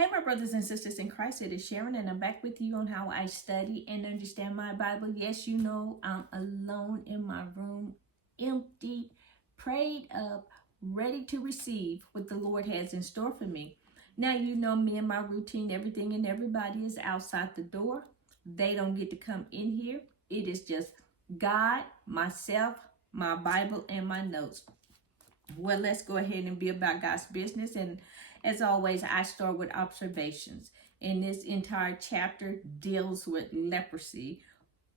Hey, my brothers and sisters in Christ, it is Sharon, and I'm back with you on how I study and understand my Bible. Yes, you know, I'm alone in my room, empty, prayed up, ready to receive what the Lord has in store for me. Now, you know me and my routine, everything and everybody is outside the door. They don't get to come in here. It is just God, myself, my Bible, and my notes. Well, let's go ahead and be about God's business. And as always, I start with observations. And this entire chapter deals with leprosy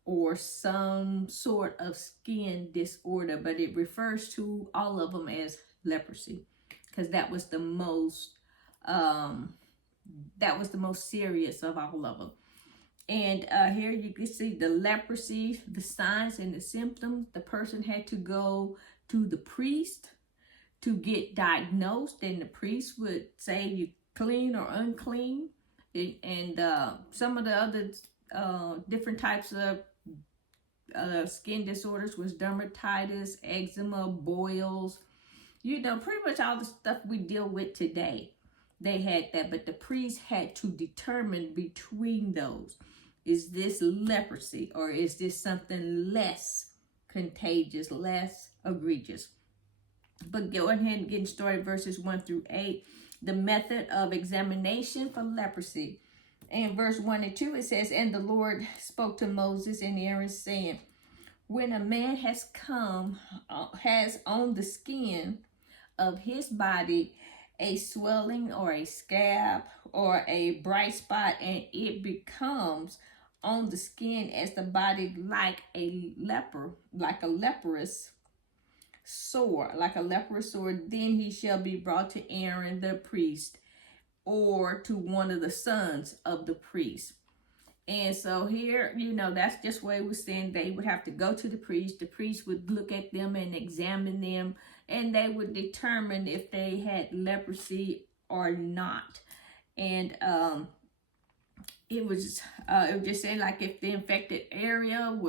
or some sort of skin disorder, but it refers to all of them as leprosy because um, that was the most serious of all of them. And here you can see the leprosy, the signs and the symptoms. The person had to go to the priest to get diagnosed, and the priest would say you clean or unclean. And some of the other different types of skin disorders was dermatitis, eczema, boils, you know, pretty much all the stuff we deal with today. They had that, but the priest had to determine between those. Is this leprosy or is this something less contagious, less egregious? But go ahead and get started, verses 1 through 8. The method of examination for leprosy. In verse 1 and 2, it says, And the Lord spoke to Moses and Aaron, saying, When a man has on the skin of his body a swelling or a scab or a bright spot, and it becomes on the skin as the body like a leprous sore, then he shall be brought to Aaron the priest or to one of the sons of the priest. And so here, you know, that's just what it was saying. They would have to go to the priest. The priest would look at them and examine them, and they would determine if they had leprosy or not. And it was just saying, like, if the infected area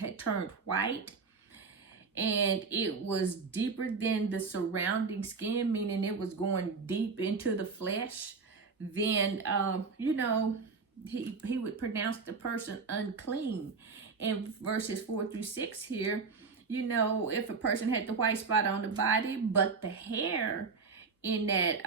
had turned white, and it was deeper than the surrounding skin, meaning it was going deep into the flesh, then you know, he would pronounce the person unclean. In verses 4 through 6 here, you know, if a person had the white spot on the body, but the hair in that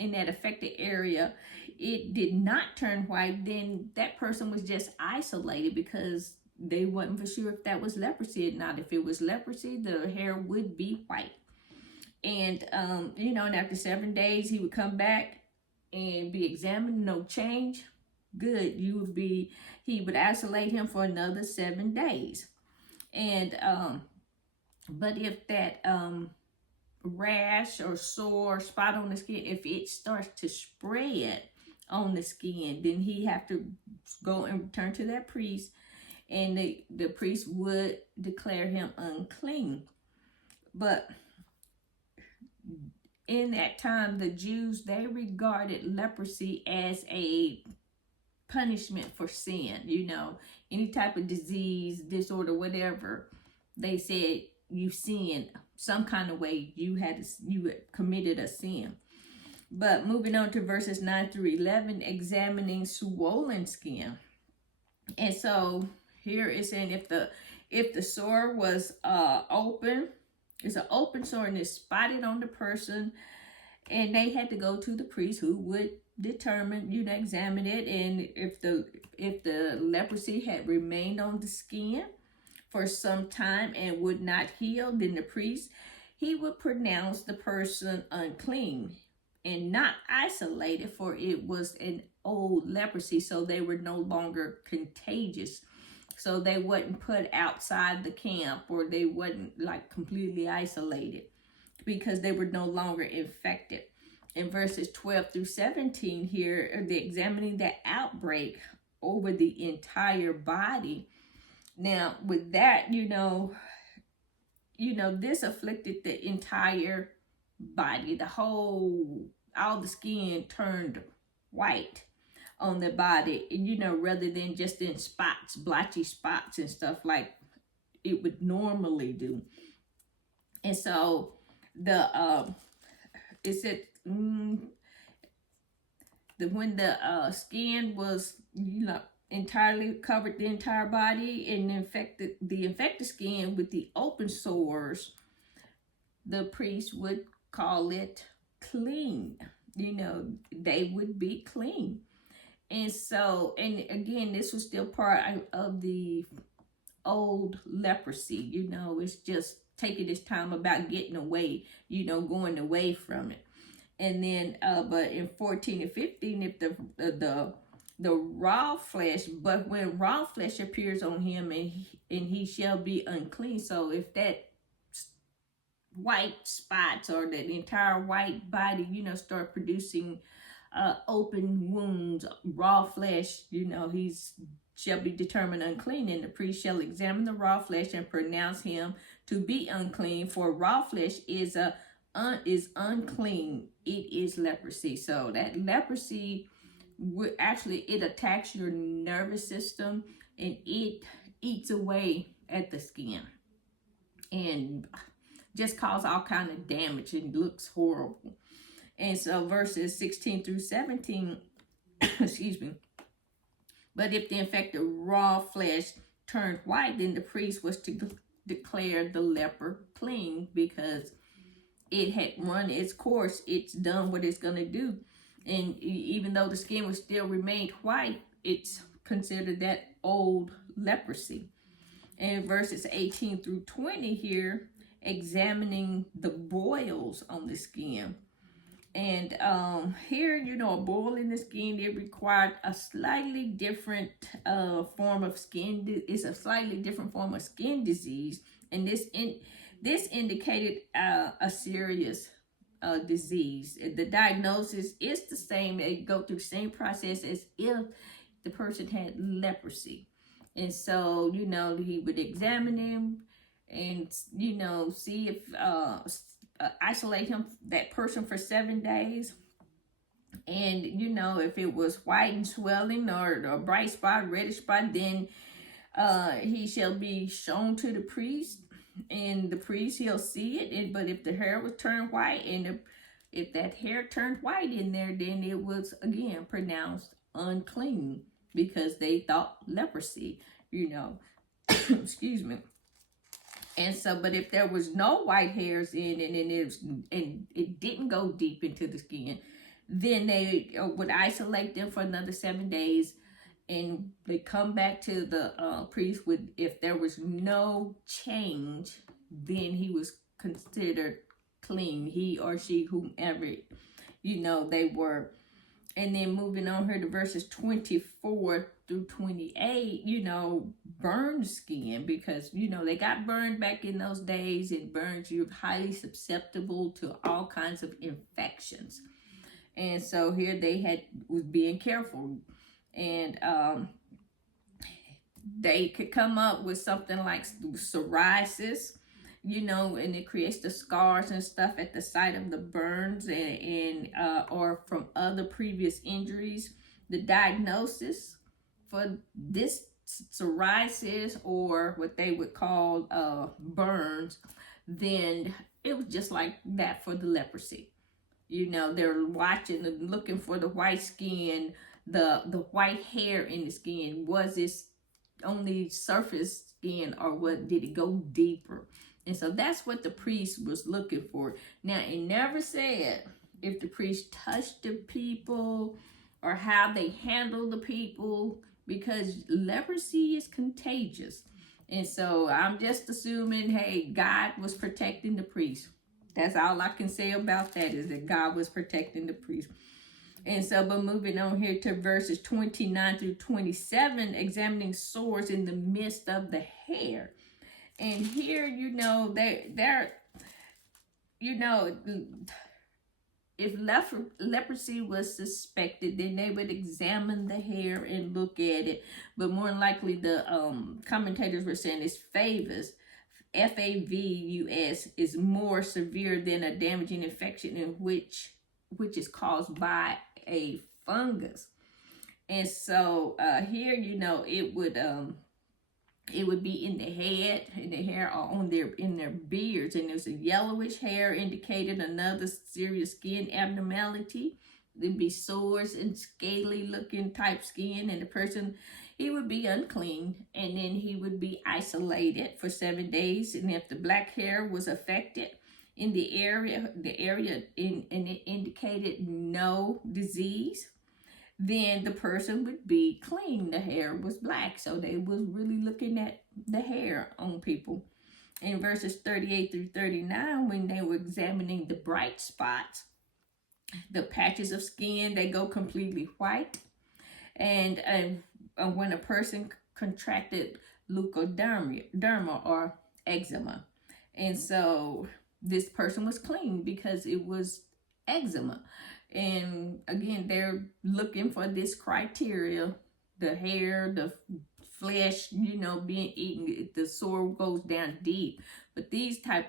affected area, it did not turn white, then that person was just isolated because they wasn't for sure if that was leprosy or not. If it was leprosy, the hair would be white. And, you know, and after 7 days, he would come back and be examined, no change. Good. He would isolate him for another 7 days. And, but if that, rash or sore spot on the skin, if it starts to spread on the skin, then he have to go and return to that priest, and the priest would declare him unclean. But in that time, the Jews, they regarded leprosy as a punishment for sin. You know, any type of disease, disorder, whatever, they said you sinned some kind of way. You had committed a sin. But moving on to verses 9 through 11, examining swollen skin. And so here it's saying if the sore was open, it's an open sore and it's spotted on the person, and they had to go to the priest who would determine, you know, examine it. And if the leprosy had remained on the skin for some time and would not heal, then the priest, he would pronounce the person unclean and not isolated, for it was an old leprosy, so they were no longer contagious. So they wasn't put outside the camp, or they wasn't like completely isolated because they were no longer infected. In verses 12 through 17 here, they're examining the outbreak over the entire body. Now, with that, you know, this afflicted the entire body, all the skin turned white on the body, you know, rather than just in spots, blotchy spots and stuff like it would normally do. And so it said when the skin was, entirely covered the entire body, and the infected skin with the open sores, the priest would call it clean. They would be clean. And so, and again, this was still part of the old leprosy. It's just taking its time about getting away, going away from it. And then, but in 14 and 15, if the raw flesh, but when raw flesh appears on him, and he shall be unclean. So if that white spots or the entire white body, start producing open wounds, raw flesh, he's shall be determined unclean, and the priest shall examine the raw flesh and pronounce him to be unclean. For raw flesh is unclean; it is leprosy. So that leprosy it attacks your nervous system, and it eats away at the skin, and just cause all kind of damage, and looks horrible. And so verses 16 through 17, excuse me. But if the infected raw flesh turned white, then the priest was to declare the leper clean, because it had run its course. It's done what it's going to do. And even though the skin was still remained white, it's considered that old leprosy. And verses 18 through 20 here, examining the boils on the skin. And here, a boil in the skin, it required a slightly different form of skin. It's a slightly different form of skin disease. And this indicated a serious disease. The diagnosis is the same. They go through the same process as if the person had leprosy. And so, he would examine him and, see if, isolate that person for 7 days. And, if it was white and swelling, or a bright spot, reddish spot, then he shall be shown to the priest. And the priest, he'll see it. But if the hair was turned white, and if that hair turned white in there, then it was, again, pronounced unclean, because they thought leprosy, excuse me. And so, but if there was no white hairs in it, and it didn't go deep into the skin, then they would isolate them for another 7 days, and they come back to the priest with, if there was no change, then he was considered clean, he or she, whomever, they were. And then moving on here to verses 24 through 28, burned skin, because, they got burned back in those days, and burns, you're highly susceptible to all kinds of infections. And so here they was being careful, and they could come up with something like psoriasis, and it creates the scars and stuff at the site of the burns, and or from other previous injuries. The diagnosis for this psoriasis, or what they would call burns, then it was just like that for the leprosy. They're watching and looking for the white skin, the white hair in the skin. Was this only surface skin, or what did it go deeper? And so that's what the priest was looking for. Now, it never said if the priest touched the people or how they handled the people, because leprosy is contagious. And so I'm just assuming, hey, God was protecting the priest. That's all I can say about that, is that God was protecting the priest. And so, but moving on here to verses 29 through 27, examining sores in the midst of the hair. And here, they're if leprosy was suspected, then they would examine the hair and look at it. But more than likely, the commentators were saying it's FAVUS, FAVUS, is more severe than a damaging infection, in which is caused by a fungus. And so here, it would be in the head, in the hair, or in their beards, and there's a yellowish hair indicated another serious skin abnormality. there'd be sores and scaly looking type skin, and the person, he would be unclean, and then he would be isolated for 7 days. And if the black hair was affected in the area and it indicated no disease, then the person would be clean. The hair was black, so they was really looking at the hair on people. In verses 38 through 39, when they were examining the bright spots, the patches of skin, they go completely white. And when a person contracted leukoderma or eczema, and so this person was clean because it was eczema. And again, they're looking for this criteria: the hair, the flesh, being eaten, the sore goes down deep. But these type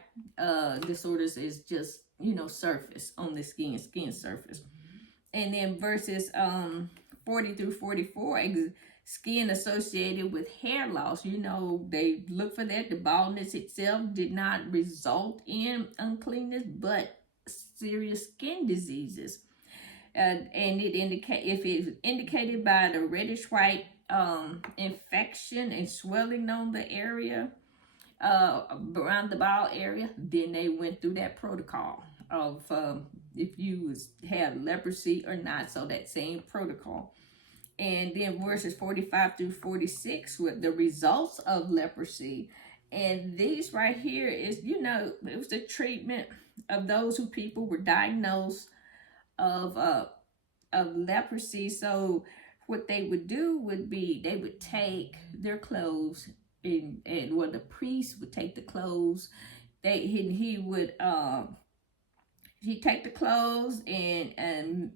disorders is just, surface on the skin surface. And then verses 40 through 44, skin associated with hair loss. They look for that. The baldness itself did not result in uncleanness, but serious skin diseases. And it if it's indicated by the reddish white infection and swelling on the area around the bald area, then they went through that protocol of if you have leprosy or not. So that same protocol. And then verses 45 through 46 with the results of leprosy. And these right here is, it was the treatment of those who people were diagnosed of leprosy. So what they would do would be they would take their clothes and the priest would take the clothes. He'd take the clothes and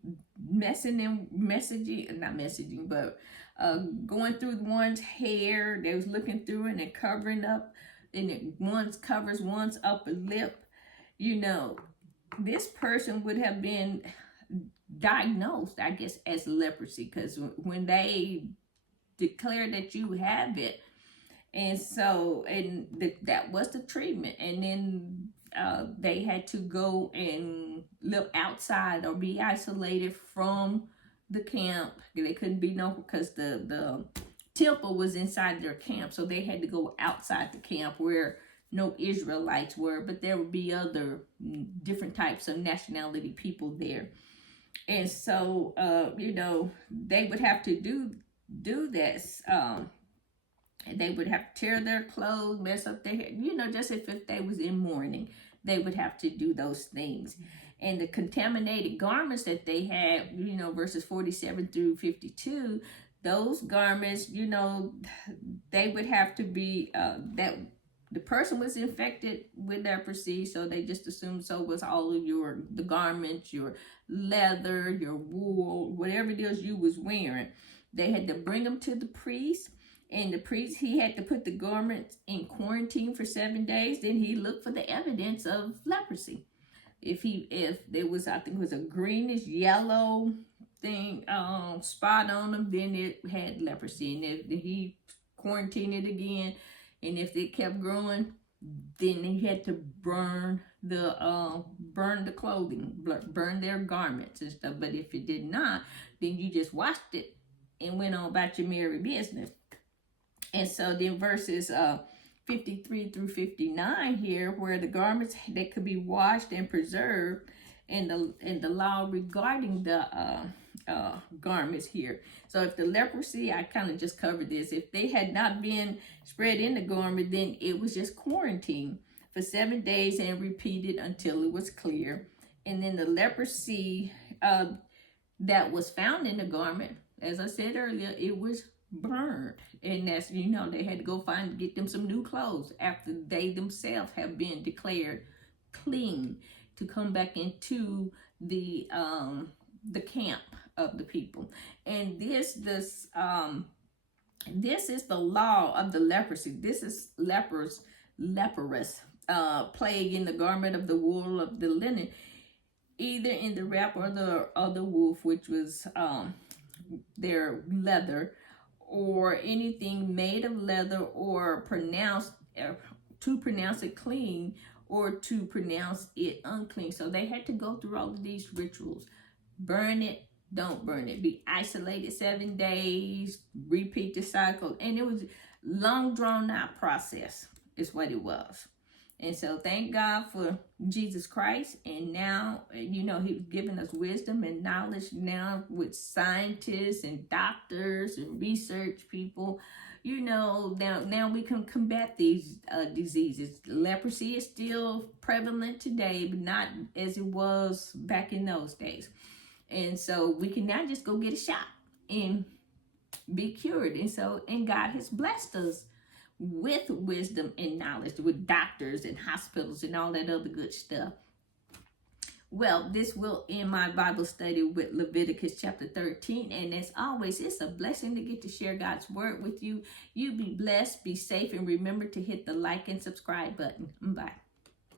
going through one's hair. They was looking through it and covering up, and it covers one's upper lip. This person would have been diagnosed, I guess, as leprosy, because when they declare that you have it, and so that was the treatment. And then they had to go and live outside or be isolated from the camp. They couldn't be because the temple was inside their camp, so they had to go outside the camp where no Israelites were, but there would be other different types of nationality people there. And so they would have to do this. They would have to tear their clothes, mess up their hair, just if they was in mourning, they would have to do those things. And the contaminated garments that they had, verses 47 through 52, those garments, they would have to be, that the person was infected with leprosy, so they just assumed so was all of the garments, your leather, your wool, whatever it is you was wearing. They had to bring them to the priest. And the priest, he had to put the garments in quarantine for 7 days. Then he looked for the evidence of leprosy. If there was, I think it was a greenish yellow thing, spot on them, then it had leprosy. And if he quarantined it again, and if it kept growing, then he had to burn the clothing, burn their garments and stuff. But if it did not, then you just washed it and went on about your merry business. And so then verses 53 through 59 here, where the garments that could be washed and preserved, and the law regarding the garments here. So if the leprosy, I kind of just covered this, if they had not been spread in the garment, then it was just quarantined for 7 days and repeated until it was clear. And then the leprosy that was found in the garment, as I said earlier, it was burned. And that's, they had to go get them some new clothes after they themselves have been declared clean to come back into the camp of the people. And this is the law of the leprosy. This is leprous plague in the garment of the wool of the linen, either in the wrap or the woof, which was their leather, or anything made of leather, or to pronounce it clean or to pronounce it unclean. So they had to go through all of these rituals Burn it, don't burn it. Be isolated 7 days, repeat the cycle. And it was long drawn out process is what it was. And so thank God for Jesus Christ. And now, he's given us wisdom and knowledge now with scientists and doctors and research people. Now we can combat these diseases. Leprosy is still prevalent today, but not as it was back in those days. And so we can now just go get a shot and be cured. And God has blessed us with wisdom and knowledge, with doctors and hospitals and all that other good stuff. Well, this will end my Bible study with Leviticus chapter 13. And as always, it's a blessing to get to share God's word with you. You be blessed, be safe, and remember to hit the like and subscribe button. Bye.